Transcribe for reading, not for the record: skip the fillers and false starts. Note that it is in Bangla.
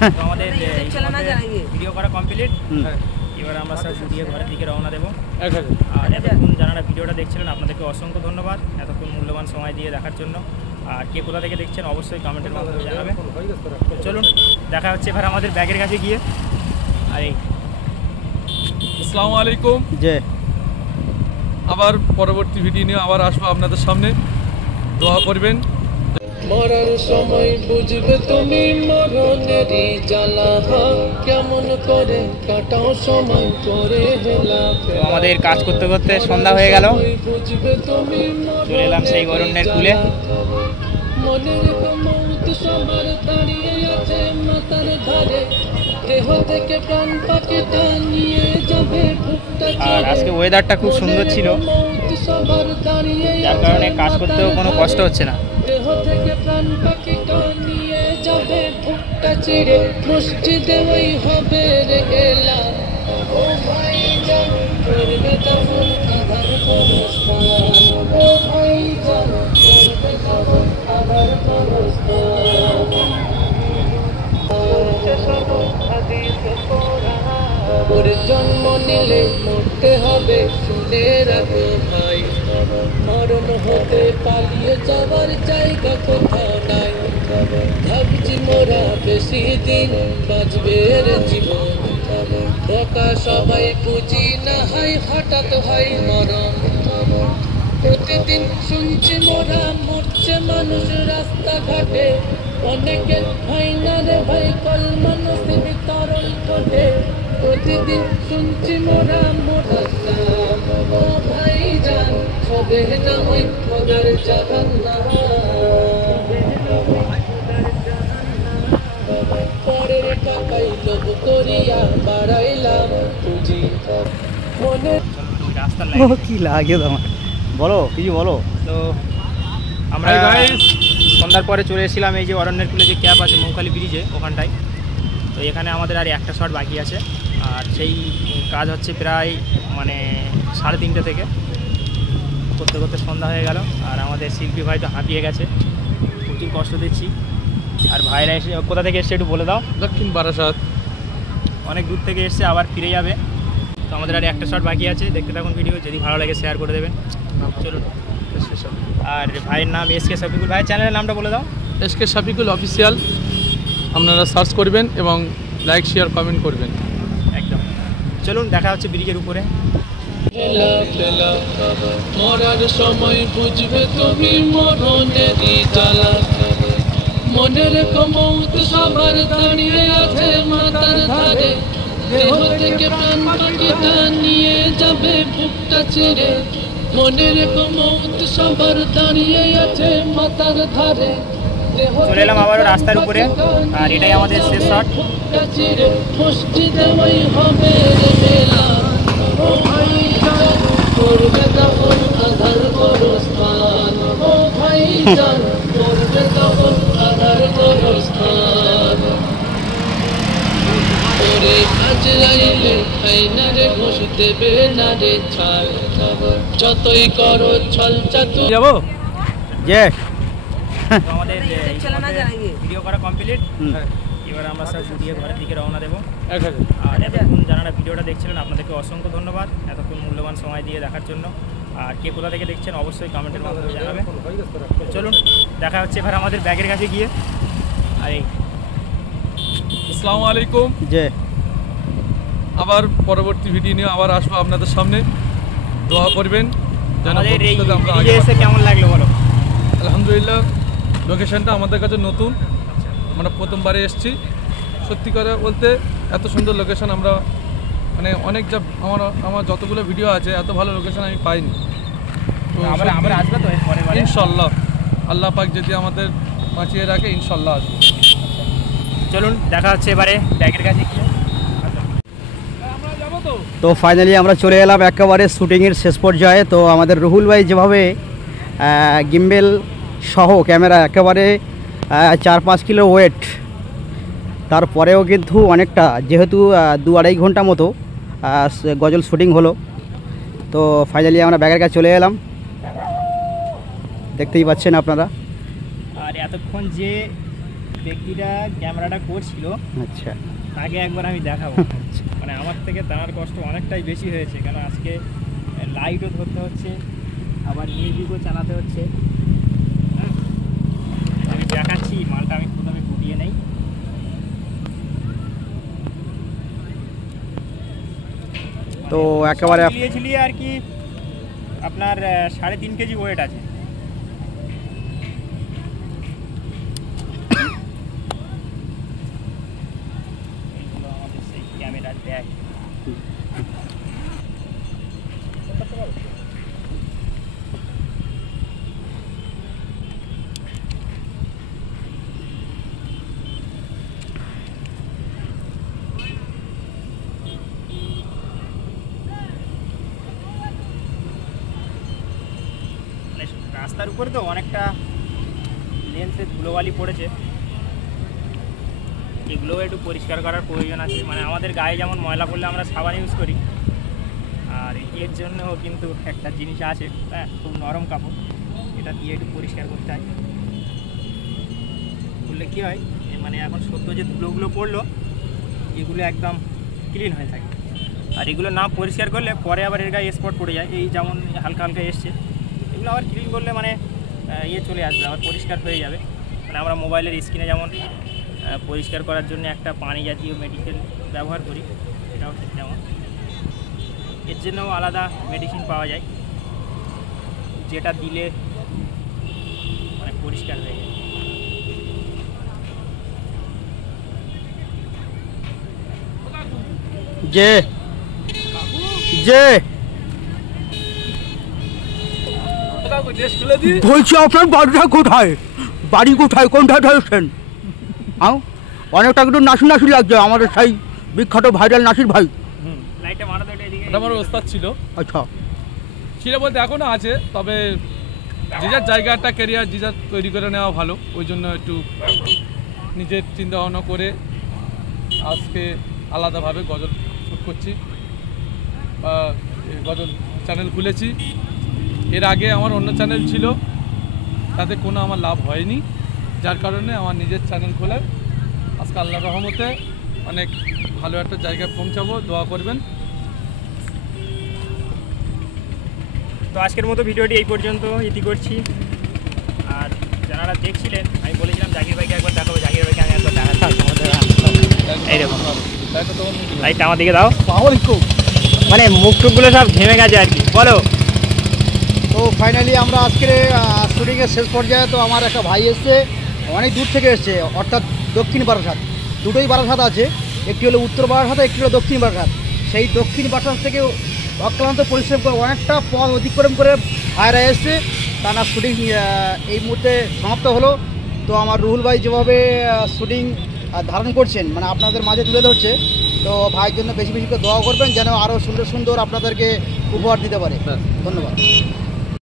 তো আমাদের ভিডিও করা কমপ্লিট। এবার আমরা সব ঘুরিয়ে ঘরের দিকে রওনা দেবো। আর এতক্ষণ যারা ভিডিওটা দেখছিলেন আপনাদেরকে অসংখ্য ধন্যবাদ এতক্ষণ মূল্যবান সময় দিয়ে দেখার জন্য। আর কে কোথা থেকে দেখছেন অবশ্যই কমেন্টের মাধ্যমে জানাবেন। চলুন দেখা হচ্ছে এবার আমাদের ব্যাগের কাছে গিয়ে। আর এই আসসালামু আলাইকুম, যে আবার পরবর্তী ভিডিও নিয়ে আবার আসবো আপনাদের সামনে, দোয়া করবেন। মরার সময় বুঝবে তুমি মরণেরই জ্বালা, কেমন করে কাটাও সময় করে হেলা। আমাদের কাজ করতে করতে সন্ধ্যা হয়ে গেল, চলে এলাম সেই অরণ্যের কূলে। মনের মৌত সবার দাঁড়িয়ে আছে মাথার ধারে, দেহ থেকে প্রাণ পাখিটা নিয়ে যাবে। আর আজকে ওয়েদারটা খুব সুন্দর ছিল, যার কারণে কাজ করতেও কোনো কষ্ট হচ্ছে না। দেহ থেকে প্রাণ পাখিটা নিয়ে যাবে ভুট্টা চিড়ে, মসজিদে ওই হবে রে এলা। ও ভাই জান করবে তখন আধার পরস্তান, ও ভাই জান করবে তখন আধার পরস্তান। ওর জন্ম নিলে মরতে হবে শুনে রাখো ভাই, মরণ হতে পালিয়ে যাবার জায়গা কোথাও নাই। ভাবছি মোরা বেশি দিন বাঁচবে রে জীবন, বোকা সবাই বুঝি না হয় হঠাৎ হয় মরণ। প্রতিদিন শুনছি মোরা মরছে মানুষ রাস্তাঘাটে, অনেকে হয় না রে ভাই কল মানুষ বিতরণ করে। প্রতিদিন শুনছি মোরা মোরা ও ভাই জান হবে না ওই খোদার জাহান্নাম। পরের টাকাই লোভ করিয়া বাড়াইলাম পুঁজি মনে। কি লাগে তোমার বলো, কিছু বলো। তো আমরা সন্ধ্যার পরে চলে এসেছিলাম এই যে অরণ্যের কূলে যে ক্যাম্প আছে মৌখালি ব্রিজে ওখানটায়। তো এখানে আমাদের আর একটা শট বাকি আছে, আর সেই কাজ হচ্ছে প্রায় মানে 3:30 থেকে। করতে করতে সন্ধ্যা হয়ে গেল, আর আমাদের শিল্পী ভাই তো হাঁপিয়ে গেছে, প্রচুর কষ্ট দিচ্ছি। আর ভাইরা এসে কোথা থেকে এসছে একটু বলে দাও। দক্ষিণ বারাসাত, অনেক দূর থেকে এসছে, আবার ফিরে যাবে। তো আমাদের আর একটা শট বাকি আছে, দেখতে থাকুন ভিডিও, যদি ভালো লাগে শেয়ার করে দেবেন। চলুন। আর ভাইয়ের নাম এসকে শফিকুল, ভাইয়ের চ্যানেলের নামটা বলে দাও। এসকে শফিকুল অফিসিয়াল, আপনারা সার্চ করবেন এবং লাইক শেয়ার কমেন্ট করবেন। একদম, চলুন দেখা হচ্ছে ব্রিজের উপরে। মরার সময় বুঝবে তুমি মরণেরই জ্বালা, মনের মৌত সবার দাঁড়িয়ে আছে মাথার ধারে, দেহ থেকে প্রাণ পাখিটা নিয়ে যাবে বুকটা চিড়ে। মনের মৌত সবার দাঁড়িয়ে আছে মাথার ধারে। চলে এলাম আবারও রাস্তার উপরে, আর এটাই আমাদের শেষ শট। মসজিদে ওই হবে রে মেলা, ও ভাই জান করবে তখন আধার পরস্তান, ও ভাই জান করবে তখন আধার পরস্তান। ওরে আজরাইলে খাই না রে ঘুষ দেবে না রে ছাড়, যতই করো ছল চাতু যাবো যে আমাদের ভিডিও করা কমপ্লিট। এবার আমরা সব ঘুরিয়ে ঘরের দিকে রওনা দেবো। আর এতক্ষণ যারা ভিডিওটা দেখছিলেন আপনাদেরকে অসংখ্য ধন্যবাদ এতক্ষণ মূল্যবান সময় দিয়ে দেখার জন্য। আর কে কোথা থেকে দেখছেন অবশ্যই কমেন্টের মাধ্যমে জানাবেন। চলুন দেখা হচ্ছে এবার আমাদের ব্যাগের কাছে গিয়ে। আর এই আসসালামু আলাইকুম, যে আবার পরবর্তী ভিডিও নিয়ে আবার আসবো আপনাদের সামনে, দোয়া করবেন। আমাদের এই ব্রিজে এসে কেমন লাগলো বলো। আলহামদুলিল্লাহ, লোকেশনটা আমাদের কাছে নতুন, আমরা প্রথমবারে এসেছি। সত্যি করে বলতে এত সুন্দর লোকেশন আমরা মানে অনেক যা আমার যতগুলো ভিডিও আছে এত ভালো লোকেশন আমি পাইনি। তো আমরা আসবো তো ইনশাল্লাহ, আল্লাহ পাক যদি আমাদের বাঁচিয়ে রাখে ইনশাল্লাহ আসবো। চলুন দেখা হচ্ছে এবারে ব্যাগের কাছে গিয়ে। তো ফাইনালি আমরা চলে এলাম একেবারে শুটিংয়ের শেষ পর্যায়ে। তো আমাদের রুহুল ভাই যেভাবে গিম্বেল সহ ক্যামেরা একেবারে 4-5 কিলো ওয়েট, তারপরেও কিন্তু অনেকটা, যেহেতু 2-2.5 ঘন্টা মতো গজল শুটিং হলো। তো ফাইনালি আমরা ব্যাগের কাছে চলে এলাম, দেখতেই পাচ্ছেন আপনারা। আর এতক্ষণ যে ব্যক্তিটা ক্যামেরাটা করছিল আচ্ছা তাকে একবার আমি দেখাবো। মানে আমার থেকে তার কষ্ট অনেকটাই বেশি হয়েছে, কারণ আজকে লাইটও ধরতে হচ্ছে, আবার মিউজিকও চালাতে হচ্ছে। আমি দেখাচ্ছি মালটা, আমি প্রথমে ফুটিয়ে নেই। তো একেবারে ঝিলিয়ে আর কি আপনার 3.5 কেজি ওয়েট আছে। এইগুলো আমাদের সেই ক্যামেরার ব্যাগ। রাস্তার উপরে তো অনেকটা লেন্সে ধুলোবালি পড়েছে, এগুলোও একটু পরিষ্কার করার প্রয়োজন আছে। মানে আমাদের গায়ে যেমন ময়লা পড়লে আমরা সাবান ইউজ করি, আর এর জন্যও কিন্তু একটা জিনিস আছে, হ্যাঁ, খুব নরম কাপড়, এটা দিয়ে একটু পরিষ্কার করতে হয়। করলে কী হয়, মানে এখন সদ্য যে ধুলোগুলো পড়লো এগুলো একদম ক্লিন হয়ে থাকে। আর এগুলো না পরিষ্কার করলে পরে আবার এর গায়ে স্পট পড়ে যায়, এই যেমন হালকা হালকা এসছে, এগুলো আবার ক্লিন করলে মানে চলে আসবে, আবার পরিষ্কার হয়ে যাবে। মানে আমরা মোবাইলের স্ক্রিনে যেমন পরিষ্কার করার জন্য একটা পানি জাতীয় মেডিসিন ব্যবহার করি, এটাও ঠিক যেমন এর জন্যও আলাদা মেডিসিন পাওয়া যায়, যেটা দিলে মানে পরিষ্কার হয়ে যায়। যে যে বলছি আপনার বাড়িটা কোথায়, বাড়ি কোথায়, কোনটা ধরেছেন? অনেকটা কিন্তু নাসি নাসি লাগছে আমাদের সেই বিখ্যাত ভাইরাল নাসির ভাই। লাইটটা মারা তো এদিকে। এটা আমার ওস্তাদ ছিল। আচ্ছা, ছিল বলতে এখনও আছে, তবে যে যার জায়গাটা ক্যারিয়ার যে যার তৈরি করে নেওয়া ভালো, ওই জন্য একটু নিজের চিন্তা ভাবনা করে আজকে আলাদাভাবে গজল শ্যুট করছি বা গজল চ্যানেল খুলেছি। এর আগে আমার অন্য চ্যানেল ছিল, তাতে কোনো আমার লাভ হয়নি, যার কারণে আমার নিজের চ্যানেল খোলার আজকে আল্লাহর রহমতে অনেক ভালো একটা জায়গায় পৌঁছাবো, দোয়া করবেন। তো আজকের মতো ভিডিওটি এই পর্যন্ত ইতি করছি। আর যারা দেখছিলেন, আমি বলেছিলাম জাকির ভাইকে একবার দেখাবো, জাকির ভাইকে আমি একবার দেখাতাম। এই দেখো লাইটটা আমার দিকে দাও। মানে মুখ টুকগুলো সব ঘেমে গেছে আর কি, বলো। তো ফাইনালি আমরা আজকের শুটিংয়ের শেষ পর্যায়ে। তো আমার একটা ভাই এসছে, অনেক দূর থেকে এসছে, অর্থাৎ দক্ষিণ বারাসাত, দুটোই বারাসাত আছে, একটি হলো উত্তর বারাসাত, একটি হলো দক্ষিণ বারাসাত। সেই দক্ষিণ বারাসাত থেকে অক্লান্ত পরিশ্রম করে অনেকটা পথ অতিক্রম করে ভাইরা এসছে, টানা শুটিং এই মুহূর্তে সমাপ্ত হলো। তো আমার রুহুল ভাই যেভাবে শুটিং ধারণ করছেন, মানে আপনাদের মাঝে তুলে ধরছে, তো ভাইয়ের জন্য বেশি বেশি করে দোয়া করবেন যেন আরও সুন্দর সুন্দর আপনাদেরকে উপহার দিতে পারে। ধন্যবাদ।